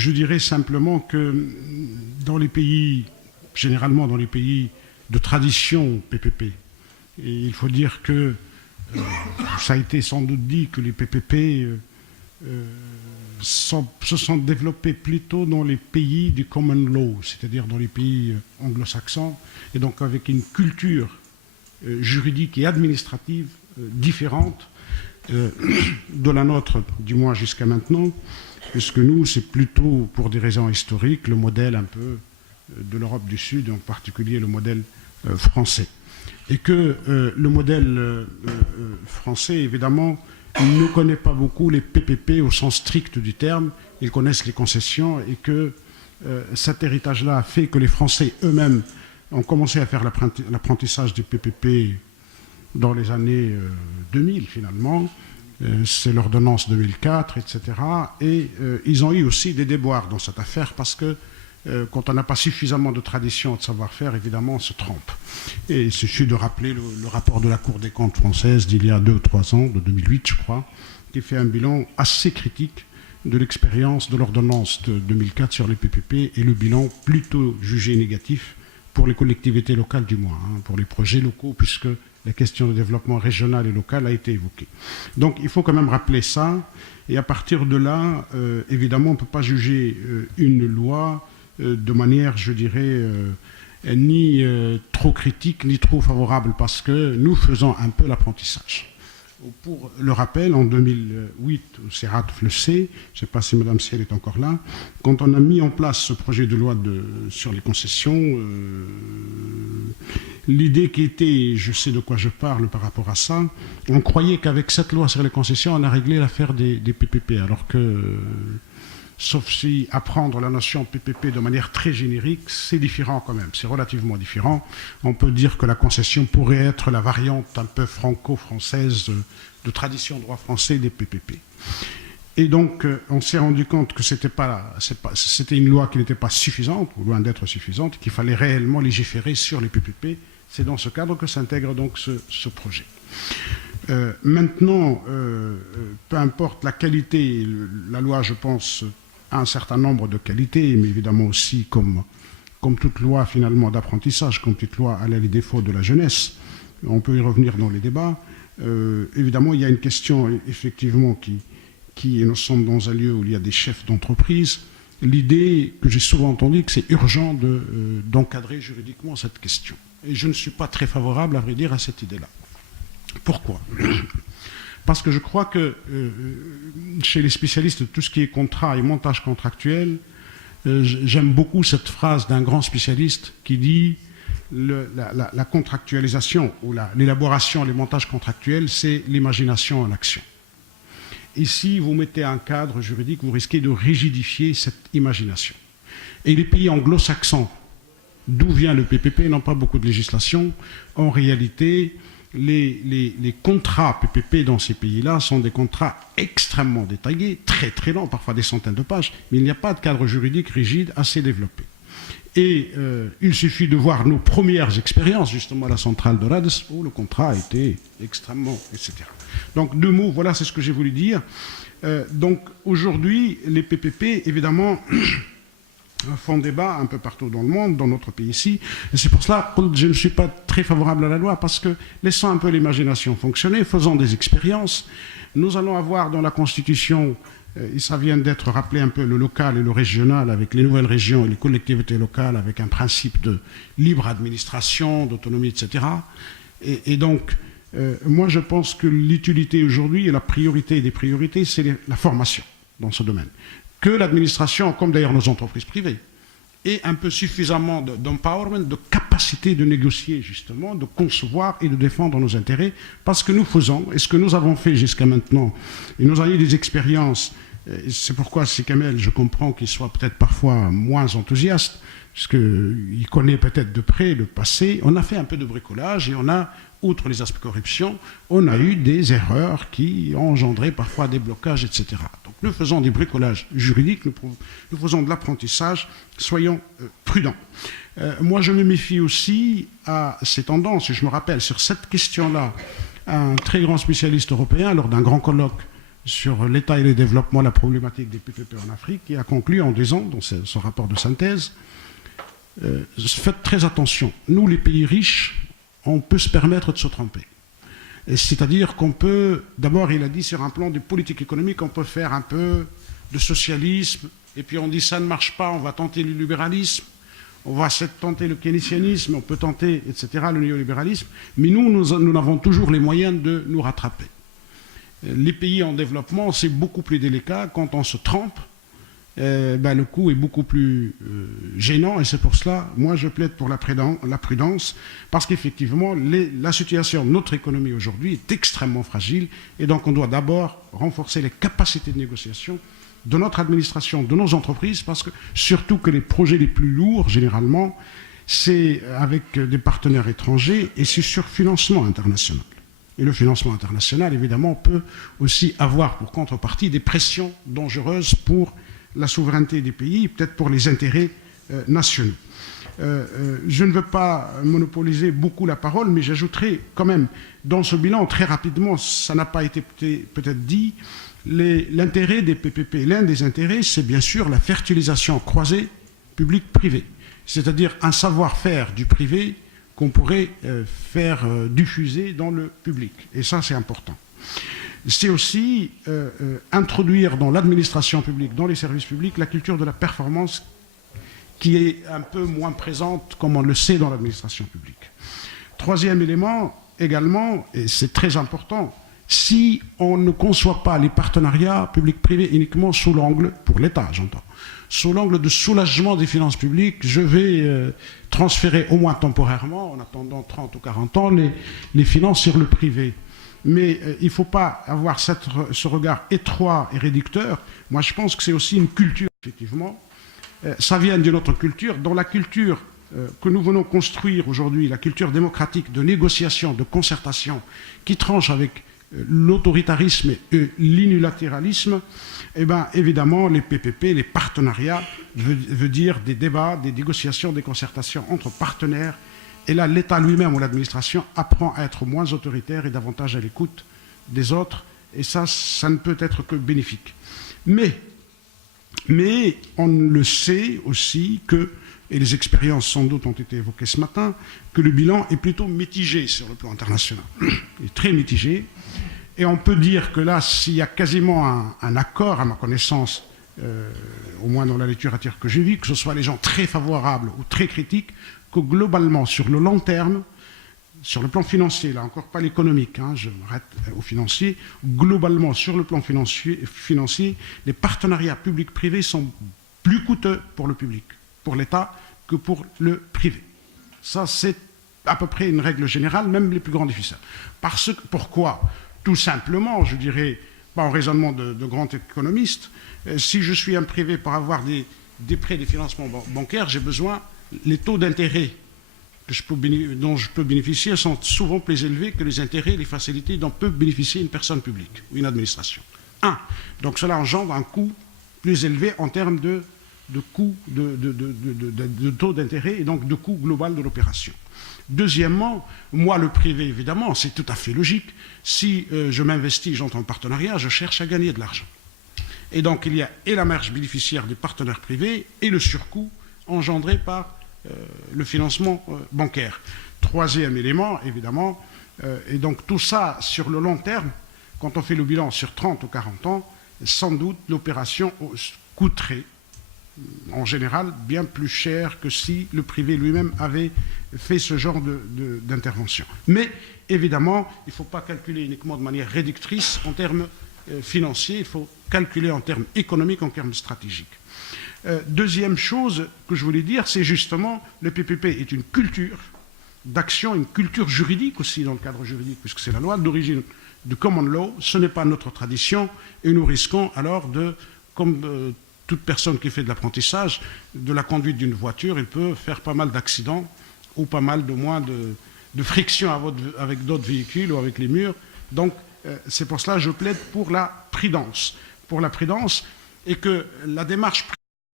Je dirais simplement que dans les pays, généralement dans les pays de tradition PPP, et il faut dire que ça a été sans doute dit que les PPP se sont développés plutôt dans les pays du common law, c'est-à-dire dans les pays anglo-saxons, et donc avec une culture juridique et administrative différente de la nôtre, du moins jusqu'à maintenant, puisque nous, c'est plutôt pour des raisons historiques, le modèle un peu de l'Europe du Sud, en particulier le modèle français. Et que le modèle français, évidemment, ne connaît pas beaucoup les PPP au sens strict du terme. Ils connaissent les concessions et que cet héritage-là a fait que les Français eux-mêmes ont commencé à faire l'apprentissage du PPP dans les années 2000, finalement. C'est l'ordonnance 2004, etc. Et ils ont eu aussi des déboires dans cette affaire parce que quand on n'a pas suffisamment de tradition et de savoir-faire, évidemment, on se trompe. Et il suffit de rappeler le rapport de la Cour des comptes française d'il y a 2 ou 3 ans, de 2008, je crois, qui fait un bilan assez critique de l'expérience de l'ordonnance de 2004 sur les PPP et le bilan plutôt jugé négatif pour les collectivités locales du moins, pour les projets locaux, puisque la question de développement régional et local a été évoquée. Donc il faut quand même rappeler ça, et à partir de là, évidemment, on ne peut pas juger une loi de manière, je dirais, ni trop critique, ni trop favorable, parce que nous faisons un peu l'apprentissage. Pour le rappel, en 2008, Serratov le sait, je ne sais pas si Mme Ciel est encore là, quand on a mis en place ce projet de loi sur les concessions, l'idée qui était, je sais de quoi je parle par rapport à ça, on croyait qu'avec cette loi sur les concessions, on a réglé l'affaire des PPP, alors que, sauf si apprendre la notion PPP de manière très générique, c'est différent quand même, c'est relativement différent. On peut dire que la concession pourrait être la variante un peu franco-française de tradition droit français des PPP. Et donc, on s'est rendu compte que c'était une loi qui n'était pas suffisante, ou loin d'être suffisante, qu'il fallait réellement légiférer sur les PPP. C'est dans ce cadre que s'intègre donc ce projet. Maintenant, peu importe la qualité, la loi, je pense, a un certain nombre de qualités, mais évidemment aussi, comme toute loi finalement d'apprentissage, comme toute loi à les défauts de la jeunesse, on peut y revenir dans les débats. Évidemment, il y a une question effectivement qui nous sommes dans un lieu où il y a des chefs d'entreprise. L'idée que j'ai souvent entendue, que c'est urgent d'encadrer juridiquement cette question. Et je ne suis pas très favorable, à vrai dire, à cette idée-là. Pourquoi ? Parce que je crois que chez les spécialistes de tout ce qui est contrat et montage contractuel, j'aime beaucoup cette phrase d'un grand spécialiste qui dit la contractualisation ou l'élaboration, les montages contractuels, c'est l'imagination en action. Et si vous mettez un cadre juridique, vous risquez de rigidifier cette imagination. Et les pays anglo-saxons, d'où vient le PPP, n'ont pas beaucoup de législation. En réalité, les contrats PPP dans ces pays-là sont des contrats extrêmement détaillés, très très longs, parfois des centaines de pages, mais il n'y a pas de cadre juridique rigide assez développé. Et il suffit de voir nos premières expériences, justement à la centrale de Rades, où le contrat a été extrêmement, etc. Donc 2 mots, voilà, c'est ce que j'ai voulu dire. Donc aujourd'hui, les PPP, évidemment, font débat un peu partout dans le monde, dans notre pays ici. Et c'est pour cela que je ne suis pas très favorable à la loi, parce que laissons un peu l'imagination fonctionner, faisons des expériences. Nous allons avoir dans la Constitution, et ça vient d'être rappelé un peu, le local et le régional, avec les nouvelles régions et les collectivités locales, avec un principe de libre administration, d'autonomie, etc. Et donc, moi je pense que l'utilité aujourd'hui et la priorité des priorités, c'est la formation dans ce domaine. Que l'administration, comme d'ailleurs nos entreprises privées, ait un peu suffisamment d'empowerment, de capacité de négocier justement, de concevoir et de défendre nos intérêts, parce que nous faisons, et ce que nous avons fait jusqu'à maintenant, et nous avons eu des expériences, c'est pourquoi c'est Kamel, je comprends qu'il soit peut-être parfois moins enthousiaste, puisqu'il connaît peut-être de près le passé, on a fait un peu de bricolage et on a, outre les aspects corruption, on a eu des erreurs qui ont engendré parfois des blocages, etc. Donc nous faisons des bricolages juridiques, nous faisons de l'apprentissage, soyons prudents. Moi je me méfie aussi à ces tendances, et je me rappelle sur cette question-là, un très grand spécialiste européen, lors d'un grand colloque sur l'État et le développement, la problématique des PPP en Afrique, qui a conclu en 2 ans, dans son rapport de synthèse, faites très attention. Nous, les pays riches, on peut se permettre de se tromper. C'est-à-dire qu'on peut, d'abord, il a dit, sur un plan de politique économique, on peut faire un peu de socialisme, et puis on dit ça ne marche pas, on va tenter le libéralisme, on va tenter le keynésianisme, on peut tenter, etc., le néolibéralisme, mais nous avons toujours les moyens de nous rattraper. Les pays en développement, c'est beaucoup plus délicat. Quand on se trompe, le coup est beaucoup plus gênant, et c'est pour cela, moi je plaide pour la prudence, parce qu'effectivement, la situation de notre économie aujourd'hui est extrêmement fragile, et donc on doit d'abord renforcer les capacités de négociation de notre administration, de nos entreprises, parce que surtout que les projets les plus lourds, généralement, c'est avec des partenaires étrangers, et c'est sur financement international. Et le financement international, évidemment, peut aussi avoir pour contrepartie des pressions dangereuses pour la souveraineté des pays, peut-être pour les intérêts nationaux. Je ne veux pas monopoliser beaucoup la parole, mais j'ajouterai quand même, dans ce bilan, très rapidement, ça n'a pas été peut-être dit, l'intérêt des PPP. L'un des intérêts, c'est bien sûr la fertilisation croisée public-privé, c'est-à-dire un savoir-faire du privé qu'on pourrait faire diffuser dans le public. Et ça, c'est important. C'est aussi introduire dans l'administration publique, dans les services publics, la culture de la performance qui est un peu moins présente, comme on le sait, dans l'administration publique. Troisième élément, également, et c'est très important, si on ne conçoit pas les partenariats publics-privés uniquement sous l'angle, pour l'État j'entends, sous l'angle de soulagement des finances publiques, je vais transférer au moins temporairement, en attendant 30 ou 40 ans, les finances sur le privé. Mais il ne faut pas avoir ce regard étroit et réducteur. Moi, je pense que c'est aussi une culture, effectivement. Ça vient d'une autre culture. Dans la culture que nous venons construire aujourd'hui, la culture démocratique de négociation, de concertation, qui tranche avec l'autoritarisme et l'unilatéralisme, eh bien, évidemment, les PPP, les partenariats, veut dire des débats, des négociations, des concertations entre partenaires. Et là, l'État lui-même ou l'administration apprend à être moins autoritaire et davantage à l'écoute des autres. Et ça ne peut être que bénéfique. Mais on le sait aussi que, et les expériences sans doute ont été évoquées ce matin, que le bilan est plutôt mitigé sur le plan international. Il est très mitigé. Et on peut dire que là, s'il y a quasiment un accord, à ma connaissance, au moins dans la littérature que j'ai vue, que ce soit les gens très favorables ou très critiques, que globalement, sur le long terme, sur le plan financier, là encore pas l'économique, hein, je m'arrête au financier, globalement sur le plan financier, les partenariats publics-privés sont plus coûteux pour le public, pour l'État, que pour le privé. Ça, c'est à peu près une règle générale, même les plus grands déficitaires. Pourquoi? Tout simplement, je dirais, pas en raisonnement de grands économistes, si je suis un privé pour avoir des prêts, des financements bancaires, j'ai besoin, les taux d'intérêt dont je peux bénéficier sont souvent plus élevés que les intérêts, les facilités dont peut bénéficier une personne publique ou une administration. Donc cela engendre un coût plus élevé en termes de coût de taux d'intérêt et donc de coût global de l'opération. Deuxièmement, moi, le privé, évidemment, c'est tout à fait logique. Si je m'investis, j'entends partenariat, je cherche à gagner de l'argent. Et donc, il y a et la marge bénéficiaire des partenaires privés et le surcoût engendré par le financement bancaire. Troisième élément, évidemment, et donc tout ça, sur le long terme, quand on fait le bilan sur 30 ou 40 ans, sans doute l'opération coûterait en général bien plus cher que si le privé lui-même avait fait ce genre d'intervention. Mais évidemment, il ne faut pas calculer uniquement de manière réductrice en termes financiers, il faut calculer en termes économiques, en termes stratégiques. Deuxième chose que je voulais dire, c'est justement le PPP est une culture d'action, une culture juridique aussi dans le cadre juridique, puisque c'est la loi d'origine du common law, ce n'est pas notre tradition, et nous risquons alors comme toute personne qui fait de l'apprentissage, de la conduite d'une voiture, il peut faire pas mal d'accidents ou pas mal de frictions avec d'autres véhicules ou avec les murs. Donc c'est pour cela que je plaide pour la prudence et que la démarche